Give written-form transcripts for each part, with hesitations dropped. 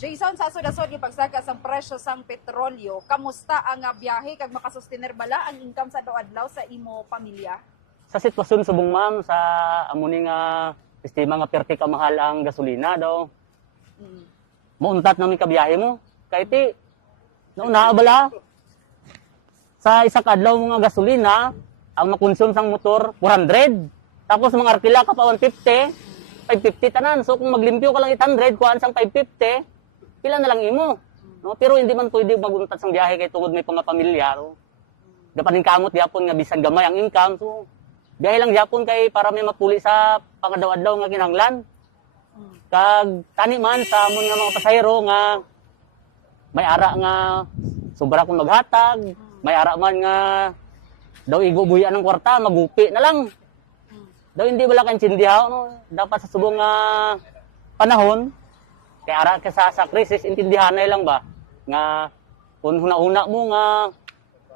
Jason, sa sudasod yung pagsaka sa presyo sang petrolyo, kamusta ang biyahe kag makasustener bala ang income sa adlaw sa imo pamilya? Sa sitwasyon subong ma'am sa amuni nga sistema nga perti ka mahal ang gasolina daw. Muuntat namin kabiyahe mo. Kay ti nauna bala sa isa ka adlaw mga gasolina ang makonsum sang motor 400. Tapos mga arkila ka pa 150, 550 tanan. So kung maglimpyo ka lang 800 kuan sang 550, pila na lang imo. No? Pero hindi man pwede maguntat sang biyahe kay tungod may pamilya. No? Dapat kamot gyapon nga bisan gamay ang income. So biyahe lang gyapon kay para may mapuli sa pangadaw-adlaw nga kinahanglan. Kag tani man sa amon nga mga pasahero nga may ara nga sobra kung maghatag, may ara man nga daw igubuyan ng kwarta, magupi na lang. Daw hindi wala kang intindihan, no? Dapat sa subong nga panahon kay ara ka sa krisis intindihan na lang ba nga kung huna-una mo nga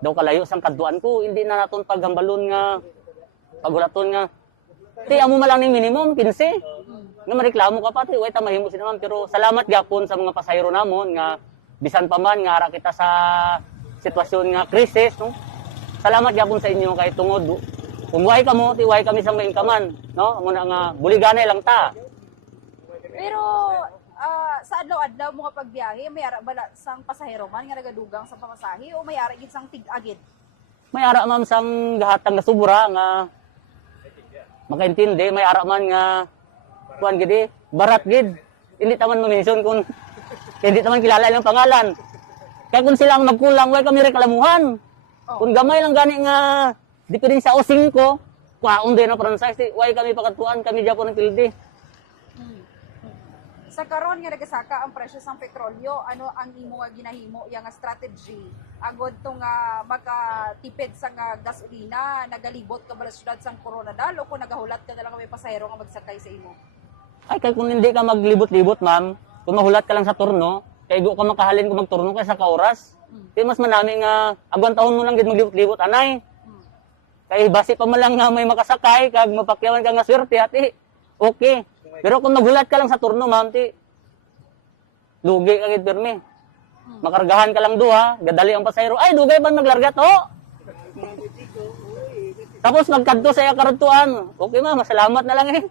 daw kalayo sang kadtuan ko, hindi na naton paghambalon nga pagulaton nga ti amo man lang ning minimum 15 nga mareklamo ka pa ti way ta mahimo naman. Pero salamat gyapon sa mga pasahero namon nga bisan pa man nga ara kita sa sitwasyon nga krisis, no? Salamat gyapon sa inyo kay tungod kung way kamo ti way kami sang maingkaman, no? Amo na nga buliganay lang ta. Pero sa adlaw-adlaw mo nga pagbiyahe, may ara bala sang pasahero man nga nagadugang sa pamasahe o may ara gid sang tig-agid? May ara ma'am sang gahatang nga sobra nga makaintindi, may ara man nga kuan gid barat gid. Hindi taman ma-mention kung hindi taman kilala ilang pangalan. Kaya kung sila ang magkulang, way kami reklamuhan. Kung gamay lang gani nga diferensya o 5, kwaon din na franchise, way kami pakatuan, kami Japon ng pildi. Sa karon nga nagasaka ang presyo sang petrolyo, ano ang imo nga ginahimo yang strategy agod to nga makatipid sa nga gasolina, nagalibot ka ba sa syudad sang Coronadal o kung nagahulat ka na lang may pasahero nga magsakay sa imo? Ay, kaya kung hindi ka maglibot-libot, ma'am, kung mahulat ka lang sa turno, kaya go ka makahalin kung magturno kaya sa kaoras, kaya mas manami nga, agwan taon mo lang din maglibot-libot, anay. Kaya base pa man lang nga may makasakay, kag mapakyawan ka nga swerte, ati, okay. Pero kung magulat ka lang sa turno, ma'am, ti, lugi ka gid pirmi. Makargahan ka lang duha, gadali ang pasahero, ay, dugay ba maglarga to? Tapos magkadto sa iya karadtuan, okay ma'am, masalamat na lang eh.